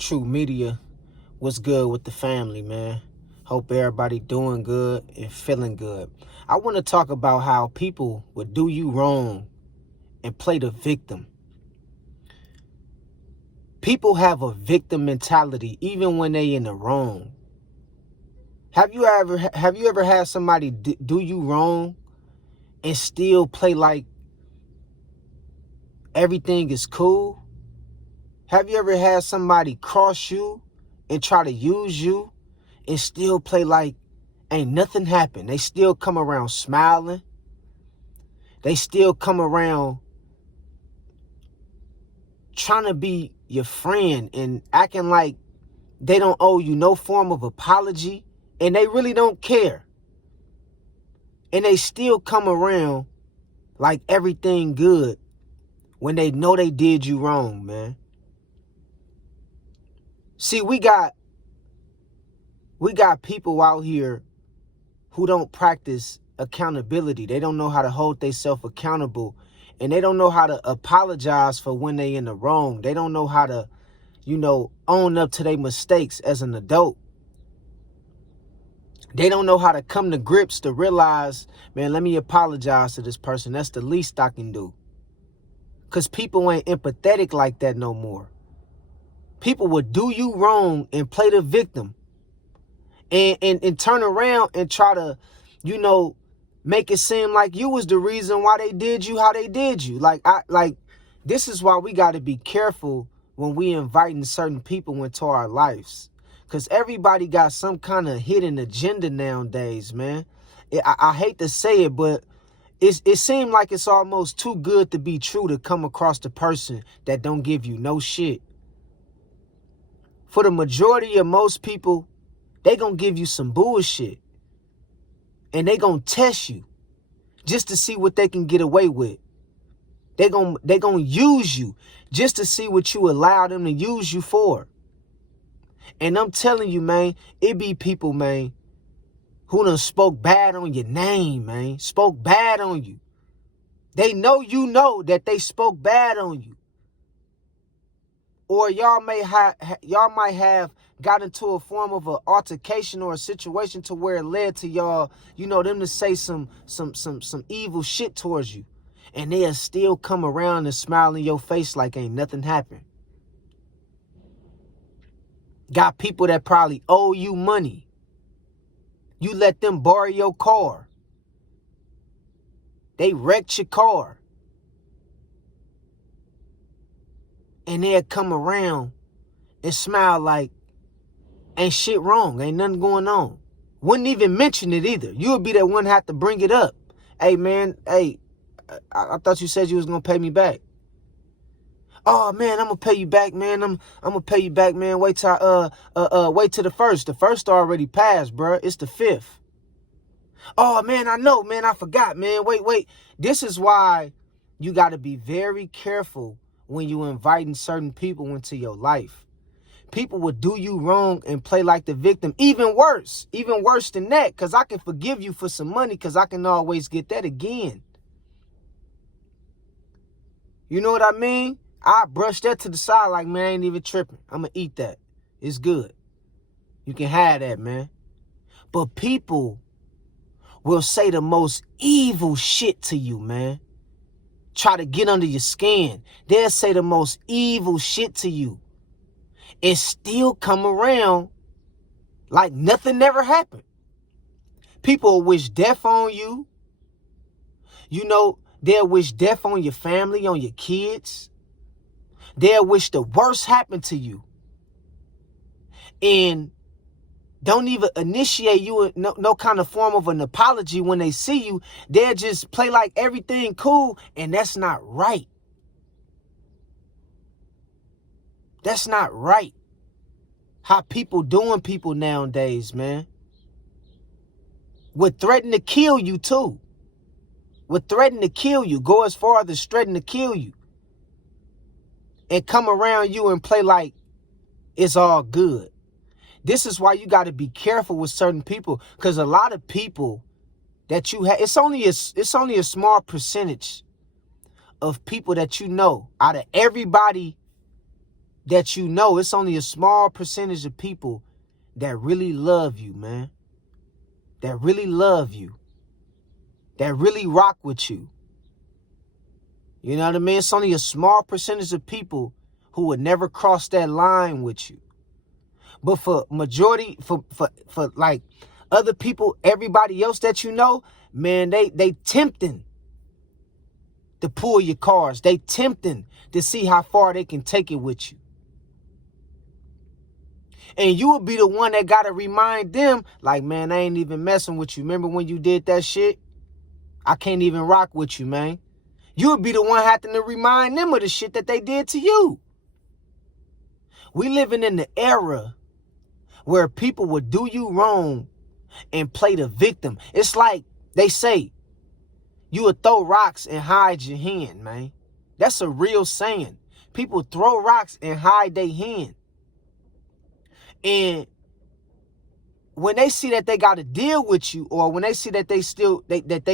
True Media. What's good with the family, man? Hope everybody doing good and feeling good. I want to talk about how people would do you wrong and play the victim. People have a victim mentality even when they in the wrong. Have you ever had somebody do you wrong and still play like everything is cool? Have you ever had somebody cross you and try to use you and still play like ain't nothing happened? They still come around smiling. They still come around trying to be your friend and acting like they don't owe you no form of apology, and they really don't care. And they still come around like everything good when they know they did you wrong, man. See, we got people out here who don't practice accountability. They don't know how to hold themselves accountable, and they don't know how to apologize for when they in the wrong. They don't know how to, own up to their mistakes as an adult. They don't know how to come to grips to realize, man, let me apologize to this person. That's the least I can do. Because people ain't empathetic like that no more. People would do you wrong and play the victim and turn around and try to, make it seem like you was the reason why they did you how they did you. This is why we got to be careful when we inviting certain people into our lives. Because everybody got some kind of hidden agenda nowadays, man. I hate to say it, but it seems like it's almost too good to be true to come across the person that don't give you no shit. For the majority of most people, they gonna give you some bullshit. And they gonna test you just to see what they can get away with. They gonna use you just to see what you allow them to use you for. And I'm telling you, man, it be people, man, who done spoke bad on your name, man. Spoke bad on you. They know you know that they spoke bad on you. Or y'all might have got into a form of an altercation or a situation to where it led to y'all, them to say some evil shit towards you. And they'll still come around and smile in your face like ain't nothing happened. Got people that probably owe you money. You let them borrow your car. They wrecked your car. And they'll come around and smile like ain't shit wrong. Ain't nothing going on. Wouldn't even mention it either. You would be that one have to bring it up. Hey, man, I thought you said you was going to pay me back. Oh, man, I'm going to pay you back, man. I'm going to pay you back, man. Wait till the first. The first already passed, bro. It's the 5th. Oh, man, I know, man. I forgot, man. Wait. This is why you got to be very careful when you inviting certain people into your life. People would do you wrong and play like the victim. Even worse than that, because I can forgive you for some money because I can always get that again. You know what I mean? I brush that to the side like, man, I ain't even tripping. I'm going to eat that. It's good. You can have that, man. But people will say the most evil shit to you, man. Try to get under your skin. They'll say the most evil shit to you and still come around like nothing never happened. People wish death on you. They'll wish death on your family, on your kids. They'll wish the worst happened to you. And don't even initiate you no kind of form of an apology when they see you. They'll just play like everything cool, and that's not right. That's not right. How people doing people nowadays, man. Would threaten to kill you too. Would threaten to kill you. Go as far as threaten to kill you. And come around you and play like it's all good. This is why you got to be careful with certain people, because a lot of people that you have, it's only a small percentage of people that out of everybody that you know. It's only a small percentage of people that really love you, man. That really love you. That really rock with you. You know what I mean? It's only a small percentage of people who would never cross that line with you. But for majority, for like other people, everybody else that you know, man, they tempting to pull your cards. They tempting to see how far they can take it with you. And you will be the one that got to remind them, like, man, I ain't even messing with you. Remember when you did that shit? I can't even rock with you, man. You would be the one having to remind them of the shit that they did to you. We living in the era where people would do you wrong and play the victim. It's like they say, you would throw rocks and hide your hand, man. That's a real saying. People throw rocks and hide their hand. And when they see that they got to deal with you, or when they see that they still that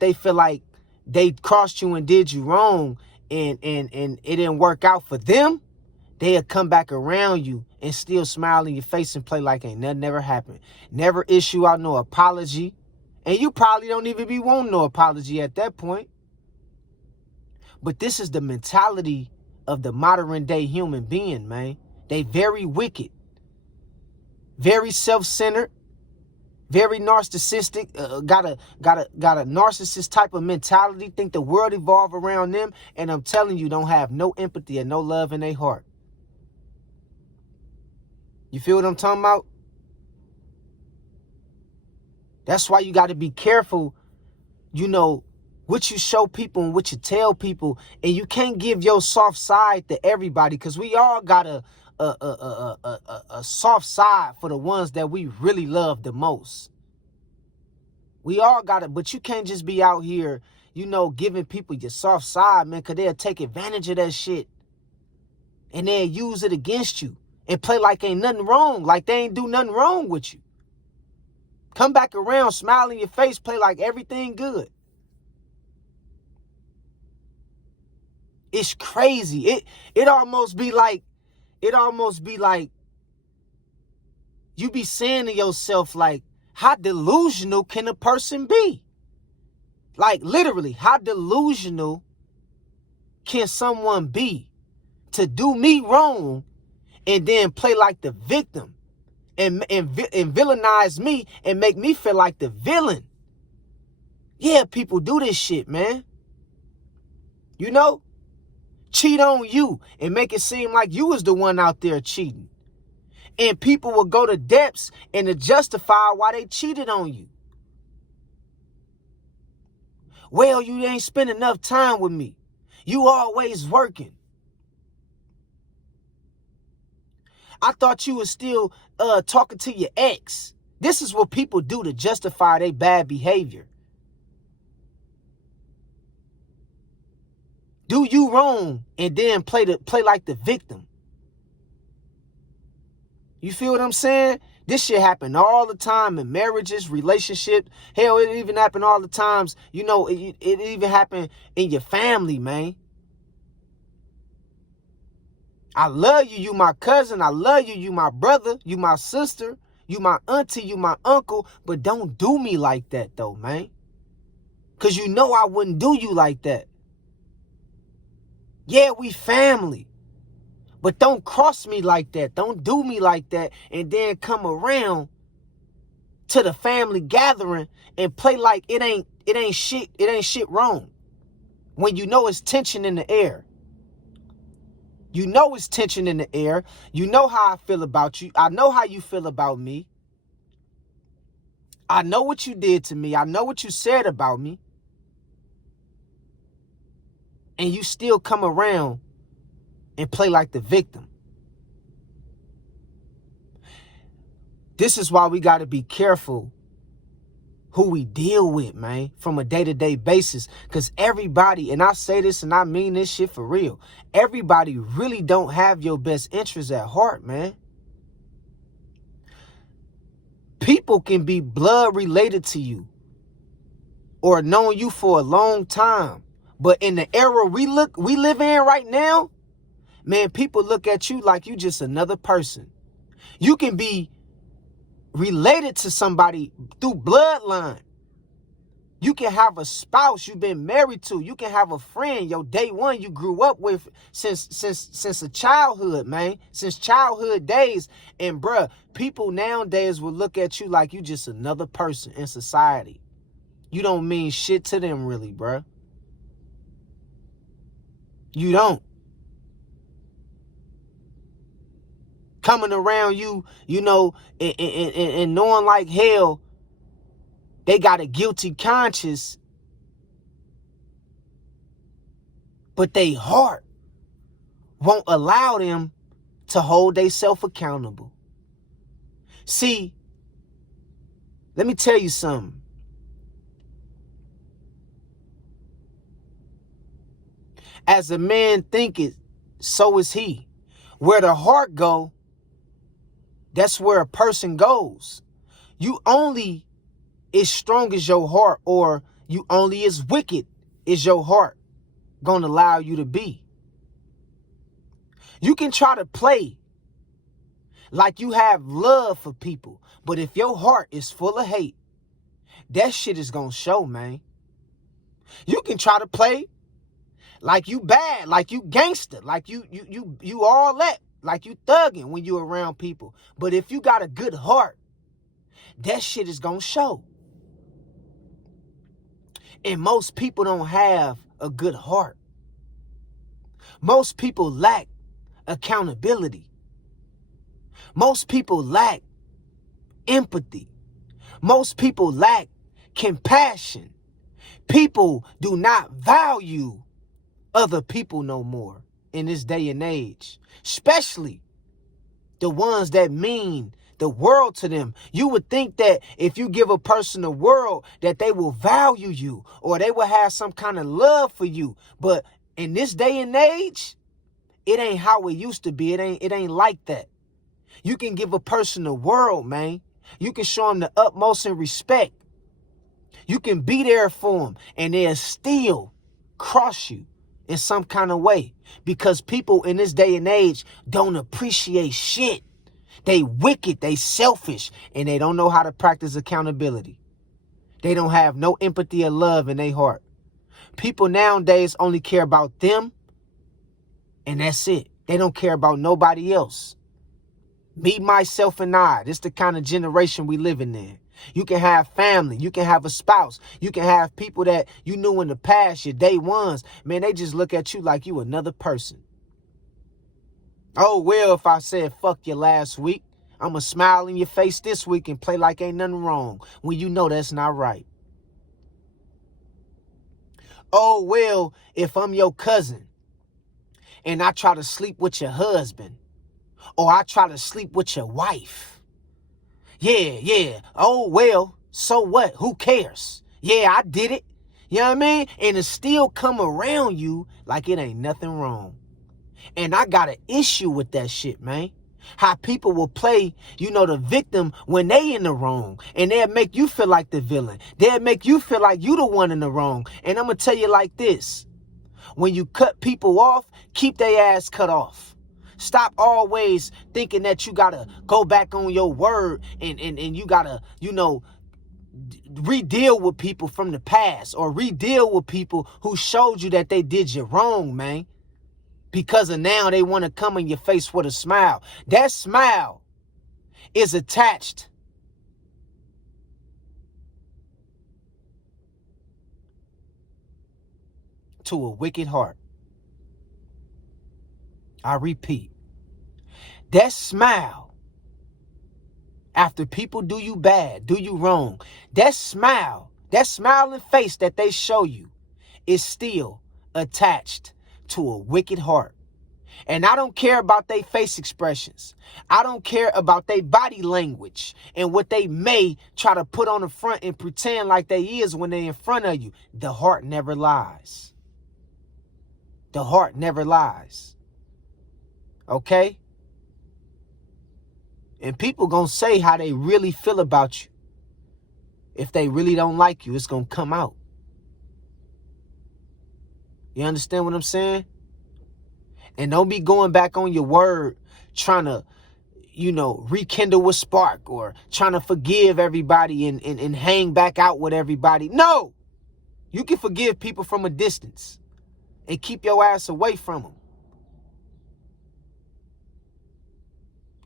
they feel like they crossed you and did you wrong, and it didn't work out for them, they'll come back around you and still smile in your face and play like ain't nothing ever happened. Never issue out no apology. And you probably don't even be wanting no apology at that point. But this is the mentality of the modern day human being, man. They very wicked, very self-centered, very narcissistic, got a narcissist type of mentality, think the world evolve around them, and I'm telling you, don't have no empathy and no love in their heart. You feel what I'm talking about? That's why you got to be careful, you know, what you show people and what you tell people. And you can't give your soft side to everybody, because we all got a soft side for the ones that we really love the most. We all got it, but you can't just be out here, you know, giving people your soft side, man, because they'll take advantage of that shit. And they'll use it against you and play like ain't nothing wrong, like they ain't do nothing wrong with you. Come back around, smile in your face, play like everything good. It's crazy. It almost be like you be saying to yourself, like, how delusional can a person be? Like, literally, how delusional can someone be to do me wrong and then play like the victim and villainize me and make me feel like the villain? Yeah, people do this shit, man. You know? Cheat on you and make it seem like you was the one out there cheating. And people will go to depths and to justify why they cheated on you. Well, you ain't spend enough time with me. You always working. I thought you was still talking to your ex. This is what people do to justify their bad behavior. Do you wrong and then play like the victim. You feel what I'm saying? This shit happen all the time in marriages, relationships. Hell, it even happen all the times. You know, it even happen in your family, man. I love you. You my cousin. I love you. You my brother. You my sister. You my auntie. You my uncle. But don't do me like that, though, man. Because you know I wouldn't do you like that. Yeah, we family. But don't cross me like that. Don't do me like that. And then come around to the family gathering and play like it ain't shit wrong. When you know it's tension in the air. You know it's tension in the air. You know how I feel about you. I know how you feel about me. I know what you did to me. I know what you said about me. And you still come around and play like the victim. This is why we got to be careful who we deal with, man, from a day-to-day basis. Because everybody, and I say this and I mean this shit for real, everybody really don't have your best interests at heart, man. People can be blood related to you or known you for a long time. But in the era we live in right now, Man, people look at you like you just another person. You can be related to somebody through bloodline. You can have a spouse you've been married to. You can have a friend, your day one you grew up with since a childhood, man. Since childhood days. And bruh, people nowadays will look at you like you just another person in society. You don't mean shit to them really, bruh. You don't. Coming around you, you know, and knowing like hell they got a guilty conscience, but they heart won't allow them to hold themselves accountable. See, let me tell you something. As a man thinketh, so is he. Where the heart go, that's where a person goes. You only as strong as your heart, or you only as wicked as your heart gonna allow you to be. You can try to play like you have love for people, but if your heart is full of hate, that shit is gonna show, man. You can try to play like you bad, like you gangster, like you all that, like you thugging when you around people. But if you got a good heart, that shit is gonna show. And most people don't have a good heart. Most people lack accountability. Most people lack empathy. Most people lack compassion. People do not value other people no more in this day and age, especially the ones that mean the world to them. You would think that if you give a person the world, that they will value you or they will have some kind of love for you. But in this day and age, it ain't how it used to be. It ain't like that. You can give a person the world, man. You can show them the utmost in respect. You can be there for them, and they'll still cross you in some kind of way, because people in this day and age don't appreciate shit. They wicked, they selfish, and they don't know how to practice accountability. They don't have no empathy or love in their heart. People nowadays only care about them, and that's it. They don't care about nobody else. Me, myself, and I. This is the kind of generation we living in. You can have family. You can have a spouse. You can have people that you knew in the past, your day ones. Man, they just look at you like you another person. Oh, well, if I said fuck you last week, I'm going to smile in your face this week and play like ain't nothing wrong when you know that's not right. Oh, well, if I'm your cousin and I try to sleep with your husband, or I try to sleep with your wife. Yeah. Oh, well, so what? Who cares? Yeah, I did it. You know what I mean? And it still come around you like it ain't nothing wrong. And I got an issue with that shit, man. How people will play, the victim when they in the wrong. And they'll make you feel like the villain. They'll make you feel like you the one in the wrong. And I'm going to tell you like this. When you cut people off, keep their ass cut off. Stop always thinking that you got to go back on your word and you got to, re-deal with people from the past, or re-deal with people who showed you that they did you wrong, man. Because of now they want to come in your face with a smile. That smile is attached to a wicked heart. I repeat, that smile, after people do you bad, do you wrong, that smiling face that they show you is still attached to a wicked heart. And I don't care about their face expressions. I don't care about their body language and what they may try to put on the front and pretend like they is when they in front of you. The heart never lies. The heart never lies. Okay? And people gonna say how they really feel about you. If they really don't like you, it's gonna come out. You understand what I'm saying? And don't be going back on your word trying to, rekindle a spark or trying to forgive everybody and hang back out with everybody. No! You can forgive people from a distance and keep your ass away from them.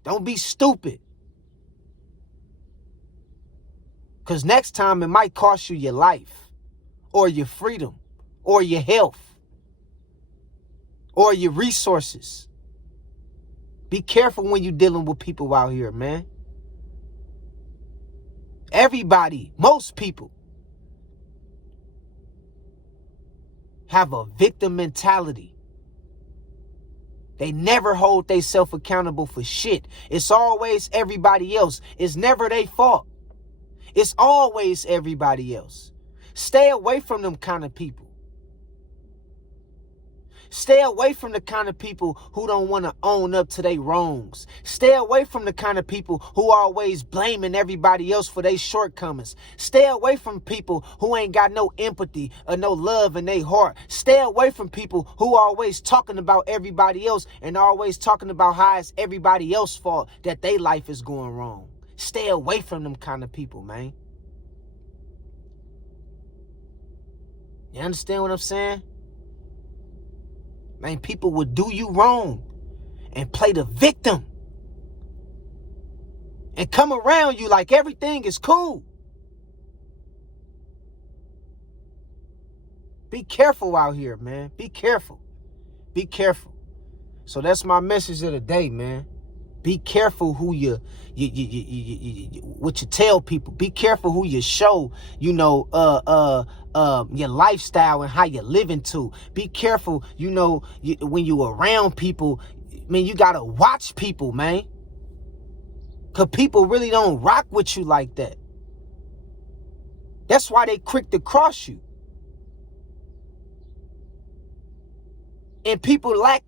Don't be stupid. Because next time it might cost you your life or your freedom or your health or your resources. Be careful when you're dealing with people out here, man. Everybody, most people, have a victim mentality. They never hold themselves accountable for shit. It's always everybody else. It's never their fault. It's always everybody else. Stay away from them kind of people. Stay away from the kind of people who don't want to own up to their wrongs. Stay away from the kind of people who are always blaming everybody else for their shortcomings. Stay away from people who ain't got no empathy or no love in their heart. Stay away from people who are always talking about everybody else and always talking about how it's everybody else's fault that their life is going wrong. Stay away from them kind of people, man. You understand what I'm saying? Man, people would do you wrong and play the victim and come around you like everything is cool. Be careful out here, man. Be careful. Be careful. So that's my message of the day, man. Be careful who what you tell people. Be careful who you show, your lifestyle and how you're living to. Be careful, when you around people, man, you gotta watch people, man. Cause people really don't rock with you like that. That's why they quick to cross you. And people lack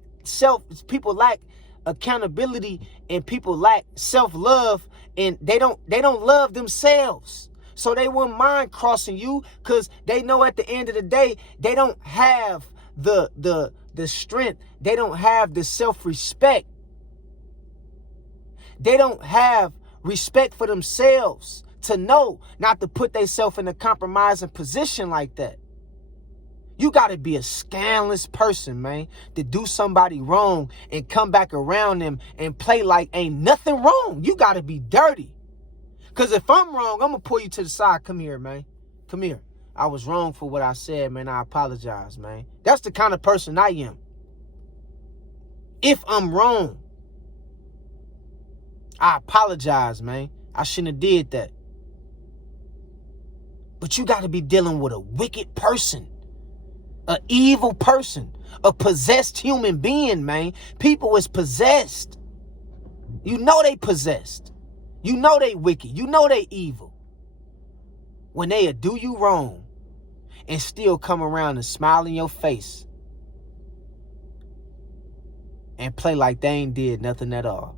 accountability, and people lack self-love, and they don't love themselves. So they wouldn't mind crossing you because they know at the end of the day, they don't have the strength. They don't have the self-respect. They don't have respect for themselves to know not to put themselves in a compromising position like that. You got to be a scandalous person, man, to do somebody wrong and come back around them and play like ain't nothing wrong. You got to be dirty. Because if I'm wrong, I'm going to pull you to the side. Come here, man. Come here. I was wrong for what I said, man. I apologize, man. That's the kind of person I am. If I'm wrong, I apologize, man. I shouldn't have did that. But you got to be dealing with a wicked person. An evil person, a possessed human being, man. People is possessed. You know they possessed. You know they wicked. You know they evil. When they do you wrong and still come around and smile in your face and play like they ain't did nothing at all.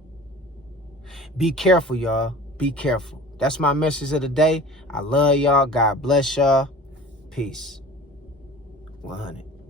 Be careful, y'all. Be careful. That's my message of the day. I love y'all. God bless y'all. Peace. 100.